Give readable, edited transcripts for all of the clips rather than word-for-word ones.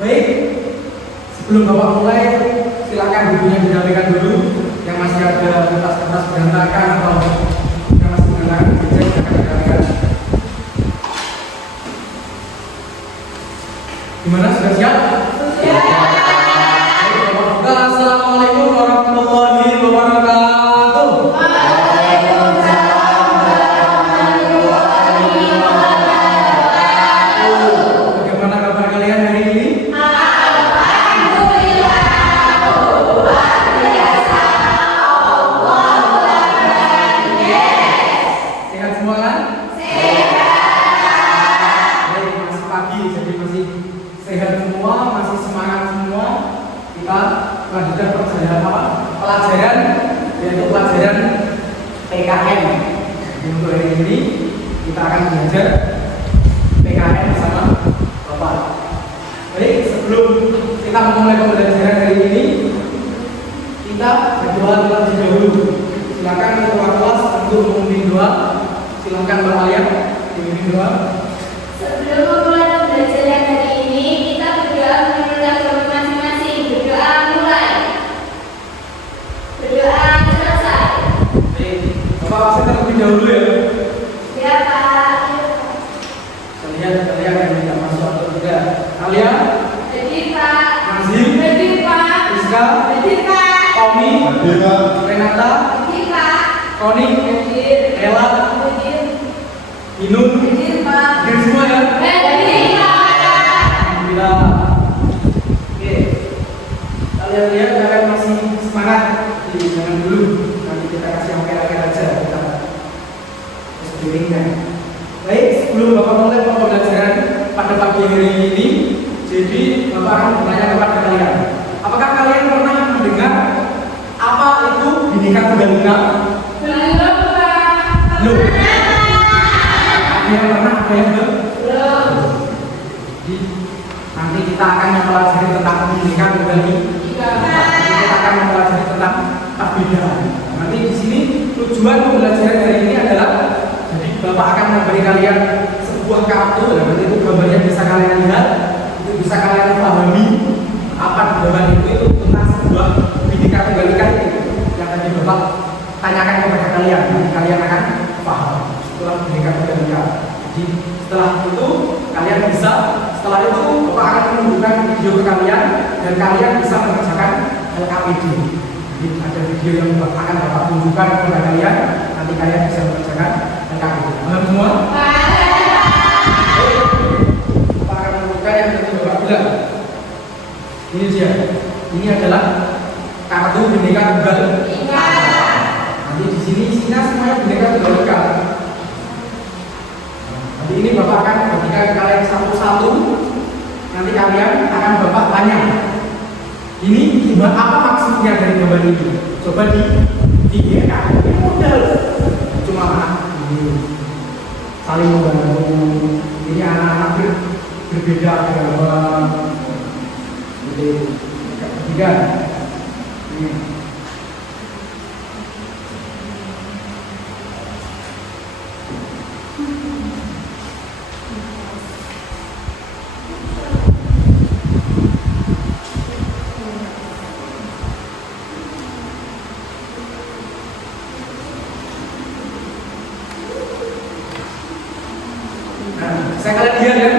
Baik, sebelum Bapak mulai, silakan bukunya dirapikan dulu. Yang masih ada kertas-kertas berantakan atau yang masih berantakan, silakan dirapikan. Gimana, sudah siap? Siap. Assalamualaikum warahmatullahi wabarakatuh. Waalaikumsalam warahmatullahi wabarakatuh. Bagaimana kabar kalian hari ini? Alhamdulillah, luar biasa. Allahu Akbar. Yes. Sehat semua kan? Sehat. Baik, masih pagi, jadi masih sehat semua, masih semangat semua. Kita lanjutkan pelajaran yaitu pelajaran PKN. Jadi untuk hari ini kita akan belajar PKN bersama Bapak. Baik, sebelum kita memulai pembelajaran hari ini, kita berdoa terlebih dahulu. Silakan ketua kelas untuk memimpin doa. Silakan Mbak Alia memimpin doa. Sebelum memulai pembelajaran hari ini, kita berdoa menurut agama masing-masing. Berdoa mulai. Berdoa selesai. Baik, Bapak pasti terlebih dahulu ya. Ya Pak. Kalian yang tidak masuk atau tidak? Kalian? Hadir Pak. Nazim? Hadir Pak. Rizka? Hadir Pak. Tommy? Renata? Hadir Pak. Roni? Hadir. Ella? Hadir. Inun? Hadir Pak. Hadir semua ya? Hadir Pak. Alhamdulillah. Oke, kalian lihat kalian masih semangat. Jadi jangan dulu, nanti kita kasih akhir-akhir aja kita terus piringkan. Baik, sebelum Bapak mulai pembelajaran pada pagi hari ini, jadi Bapak akan bertanya kepada kalian, apakah kalian pernah mendengar apa itu Bhinneka Tunggal Ika? Belum Pak. Belum. Ada yang pernah, ada yang belum? Belum. Jadi nanti kita akan mempelajari tentang Bhinneka Tunggal Ika. Kita akan mempelajari tentang perbedaan. Nanti di sini tujuan pembelajaran hari ini adalah jadi Bapak akan memberi kalian sebuah kartu, dan nanti itu gambarnya bisa kalian lihat, itu bisa kalian pahami apa di gambar itu tentang sebuah Bhinneka Tunggal Ika itu yang tadi Bapak tanyakan kepada kalian. Nanti kalian akan paham setelah Bhinneka Tunggal Ika. Jadi setelah itu kalian bisa, setelah itu Bapak akan menunjukkan video ke kalian dan kalian bisa mengerjakan LKPD. Jadi ada video yang akan Bapak tunjukkan kepada kalian, nanti kalian bisa mengerjakan LKPD. Paham semua? Bapak akan menunjukkan yang tadi Bapak bilang. Ini dia. Ini adalah kartu Bhinneka Tunggal Ika. Nanti di sini isinya semuanya Bhinneka Tunggal Ika. Nanti ini Bapak akan bagikan kalian satu-satu. Nanti kalian akan Bapak tanya, ini gimana, apa maksudnya dari gambar itu? Coba diiyakan. Ini modal. Cuma ini saling membantu. Ini anak-anak berbeda agama. Jadi ketiga. Ini. Saya kalian lihat ya?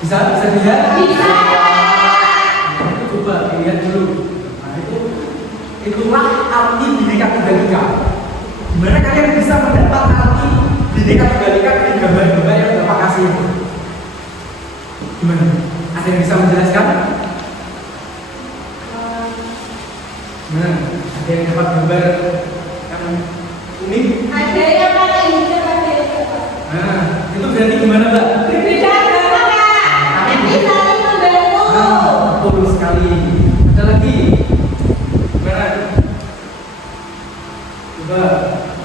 Bisa dilihat? Bisa. Nah, itu coba dilihat dulu. Nah, itulah arti Bhinneka Tunggal Ika. Gimana kalian bisa mendapat arti Bhinneka Tunggal Ika di gambar-gambar yang Bapak kasih? Gimana? Ada yang bisa menjelaskan? Nah, ada yang dapat gambar yang unik? Ada yang pakai hijau, ada yang pakai. Nah, itu berarti gimana, Mbak? Berbeda agama Kak. Tapi saling membantu. Betul sekali. Ada lagi? Gimana? Coba.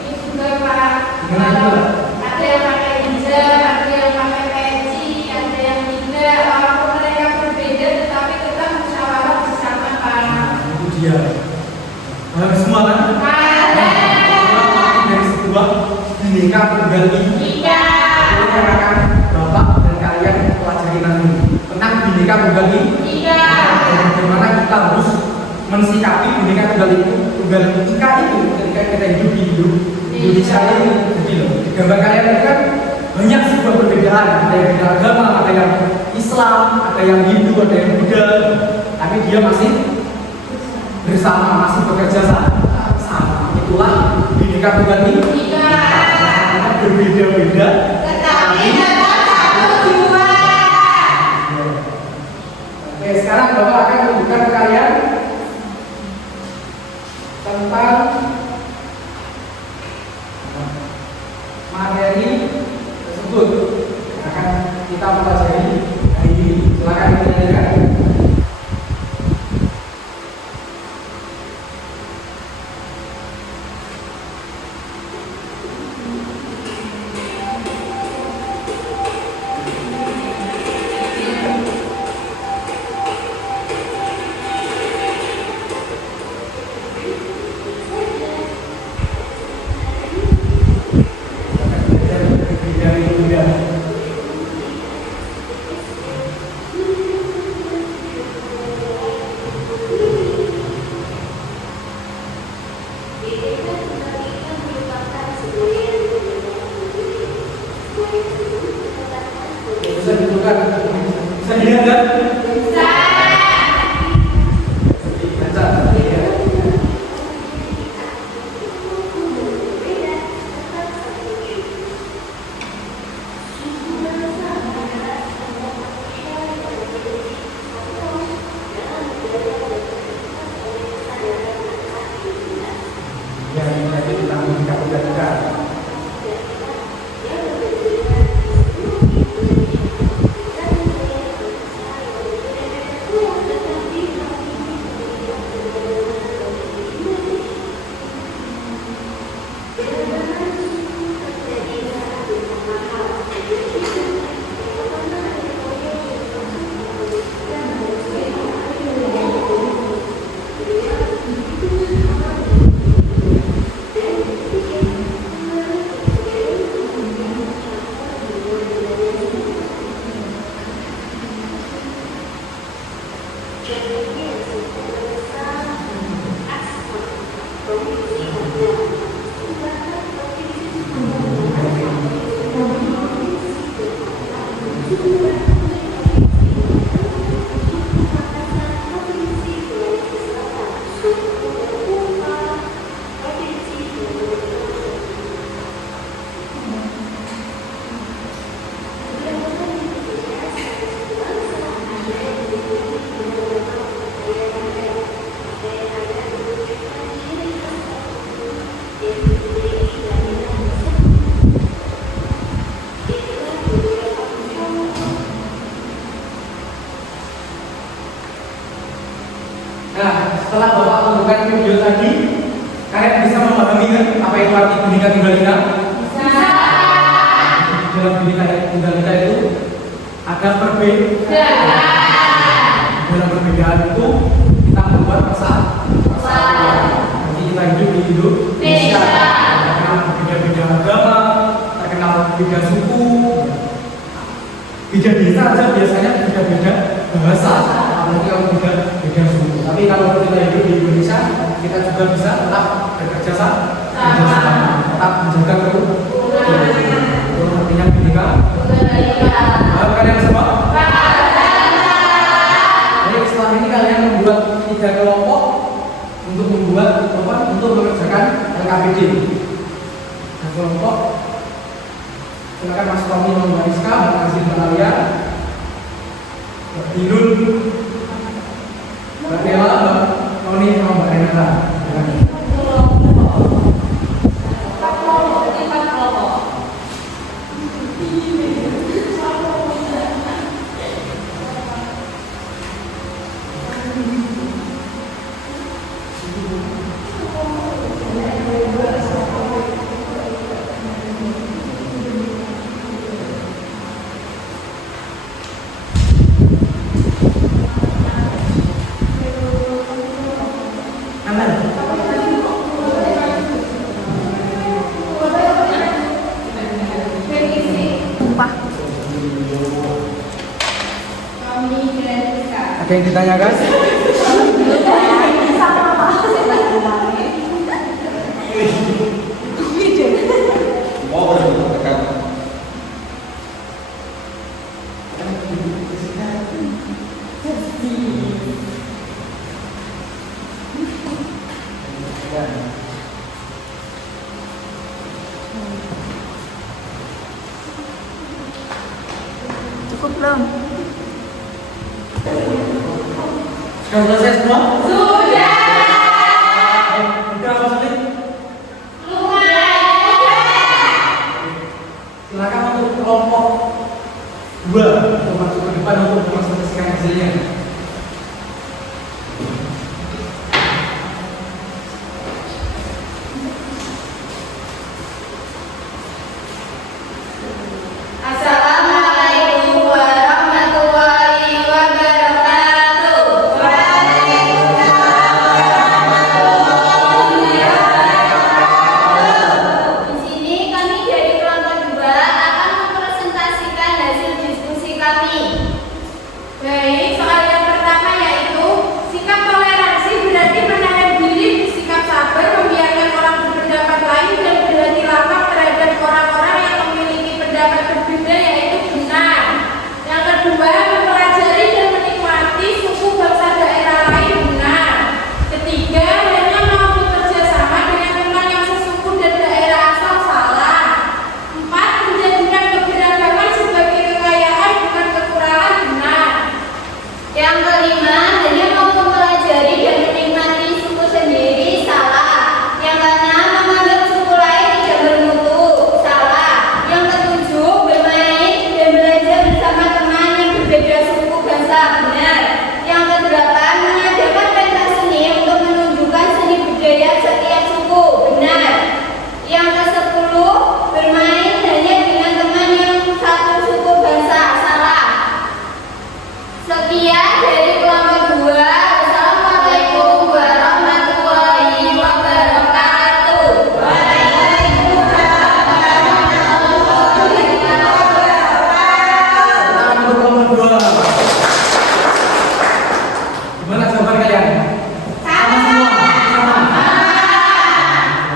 Ini juga Pak. Gimana juga? Ada yang pakai hijau, ada yang pakai peci, ada yang tidak. Walaupun mereka berbeda, tetapi tetap musyawarah bersama Pak. Nah, itu dia. Paham semua kan? Pak. mensikapi Bhinneka Tunggal Ika itu ketika kita hidup di Indonesia ini. Jadi loh, di gambar kalian itu kan banyak sebuah perbedaan, ada yang beda agama, ada yang Islam, ada yang Hindu, ada yang Buddha, tapi dia masih bersama, masih bekerja sama. Itulah Bhinneka Tunggal Ika. Berbeda-beda, Tetapi tetap satu jua. Oke, sekarang Bapak akan menunjukkan ke kalian tentang materi tersebut yang akan kita pelajari hari ini. Silakan dilanjutkan. Bisa ditunjukkan, bisa dilihat kan? Bisa. Baca. Yang tadi tentang Bhinneka Tunggal Ika. Nah, setelah Bapak menunjukkan video tadi, kalian bisa memahami kan apa itu arti Bhinneka Tunggal Ika? Bisa. Di dalam Bhinneka Tunggal Ika itu ada perbedaan. Dalam perbedaan itu kita membuat persatuan. Jadi kita hidup di Indonesia, terkenal berbeda-beda agama, terkenal berbeda suku, beda desa aja biasanya beda-beda bahasa, apalagi kalau beda suku. Tapi kalau kita hidup di Indonesia, kita juga bisa tetap bekerja sama, tetap menjaga kerukunan. Itu artinya Bhinneka Tunggal Ika. Paham kalian semua? Jadi setelah ini kalian membuat 3 kelompok untuk membuat untuk mengerjakan LKPD. Nah, kelompok silakan Mas Romi Mbak Rizka, Mbak Azim Malia, Mbak Dilul, Mbak Dela, Mbak Tony, sama Mbak Renata. Ada yang ditanyakan? Oh, berdekat. Cukup belum? Sudah selesai semua? Sudah. Udah Mas Ali? Silakan untuk kelompok 2 untuk masuk ke depan untuk mempresentasikan hasilnya. Assalamualaikum warahmatullahi wabarakatuh. Di sini kami dari kelompok 2 akan mempresentasikan hasil diskusi kami. Baik, soal yang pertama yaitu sikap toleransi berarti menahan diri, sikap sabar, membiarkan orang berpendapat lain dan berhati lapang terhadap orang-orang yang memiliki pendapat berbeda yaitu benar. Yang kedua, mempelajari dan menikmati suku bangsa daerah lain benar. Ketiga, hanya mau bekerja sama dengan teman yang sesuku dan daerah asal salah. 4, menjadikan keberagaman sebagai kekayaan bukan kekurangan benar. Yang kelima, hanya mau mempelajari dan menikmati suku sendiri salah. Yang keenam, menganggap suku lain tidak bermutu salah. Yang ketujuh, bermain dan belajar bersama teman yang berbeda suku bangsa benar. Yang kedelapan, mengadakan pentas seni untuk menunjukkan seni budaya setiap suku benar. Yang kesepuluh, bermain hanya dengan teman yang satu suku bangsa salah. Sekian dari kelompok 2. Wassalamualaikum warahmatullahi wabarakatuh. Tangan untuk kelompok 2. Gimana jawaban kalian? Sama semua? Sama.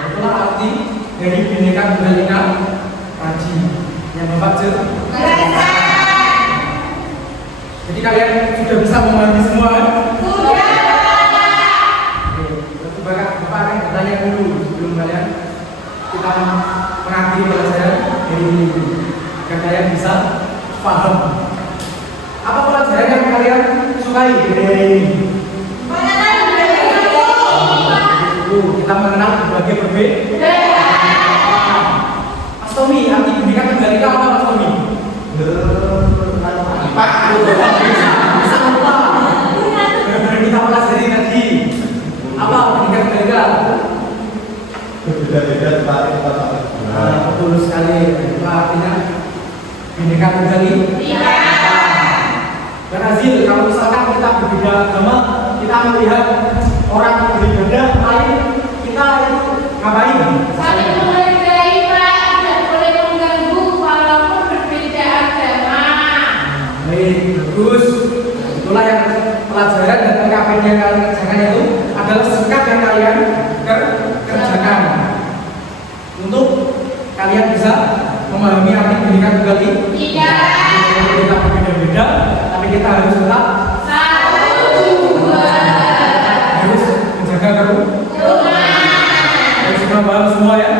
Itulah arti dari Bhinneka Tunggal Ika Praji yang Bapak jelaskan. Jadi kalian sudah bisa memahami semua kan? Sudah. Oke, Bapak akan bertanya dulu sebelum kalian kita mengakhiri pelajaran hari ini agar kalian bisa paham apa pelajaran yang kalian sukai dari hari ini. Kita mengenal berbagai perbedaan. Mas Tommy, arti Bhinneka Tunggal Ika apa Mas Tommy? Bisa lupa. Kita pelajari tadi apa Bhinneka Tunggal Ika? Berbeda-beda tetapi tetap satu. Betul sekali. Itu artinya Bhinneka Tunggal Ika. Dan Azil, kalau misalkan kita berbeda agama, kita melihat orang beribadah lain, kita itu ngapain? Saling menghargai, Pak, tidak boleh mengganggu walaupun berbeda agama. Baik, bagus. Itulah yang pelajaran dan PKPD yang kalian kerjakan itu adalah sikap yang kalian kerjakan untuk kalian bisa memahami arti Bhinneka Tunggal Ika. Kita berbeda-beda, tapi kita harus tetap harus menjaga kerukunan. Harus semua paham semua ya.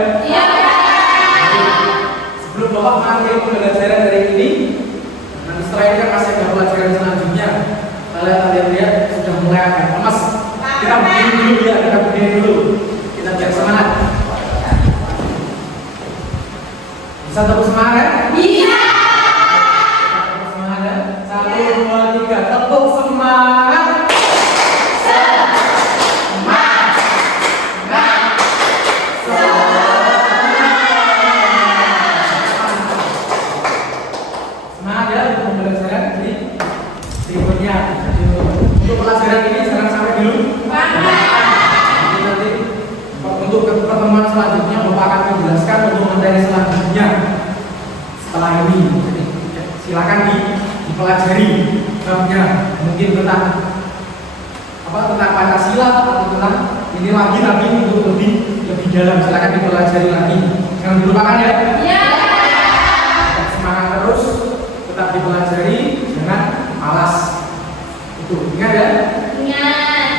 Sebelum Bapak mengakhiri pembelajaran hari ini, nanti setelah ini kan masih ada pelajaran selanjutnya. Kalian lihat sudah mulai agak lemas. Kita berdiri dulu ya, kita berdiri dulu. Kita biar semangat. Bisa terus semangat? Bisa. Tepuk semangat ya. 1, 2, 3, tepuk semangat. Semangat ya untuk pembelajaran di berikutnya. Jadi, untuk pelajaran ini jangan sampai dulu. Jadi nanti untuk pertemuan selanjutnya Bapak akan menjelaskan untuk materi selanjutnya setelah ini. Jadi silakan dipelajari babnya, mungkin tentang tentang Pancasila atau tentang ini lagi tapi untuk lebih dalam. Silakan dipelajari lagi. Jangan dilupakan ya. Ya. Tetap semangat terus, tetap dipelajari, jangan malas. Itu ingat ya. Ingat.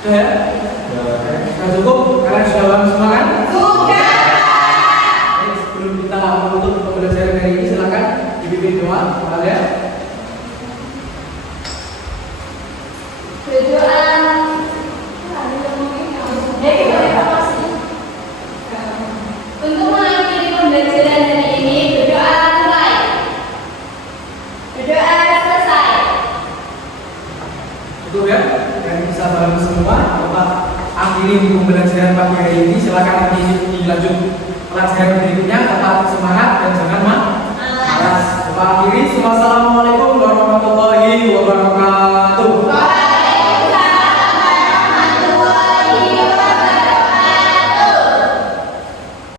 Sudah ya? Sudah cukup? Kalian sudah paham semua kan? Sudah. Oke, sebelum kita menutup pembelajaran hari ini, silakan dipimpin doa. Kalian Berdoa. Untuk mengakhiri pembelajaran hari ini, berdoa mulai. Berdoa selesai. cukup ya? Dan bisa paham semua. Kita akhiri pembelajaran pagi hari ini. Silakan nanti dilanjut pelajaran berikutnya. Tetap semangat dan jangan malas. Kita akhiri. Wassalamualaikum warahmatullahi wabarakatuh.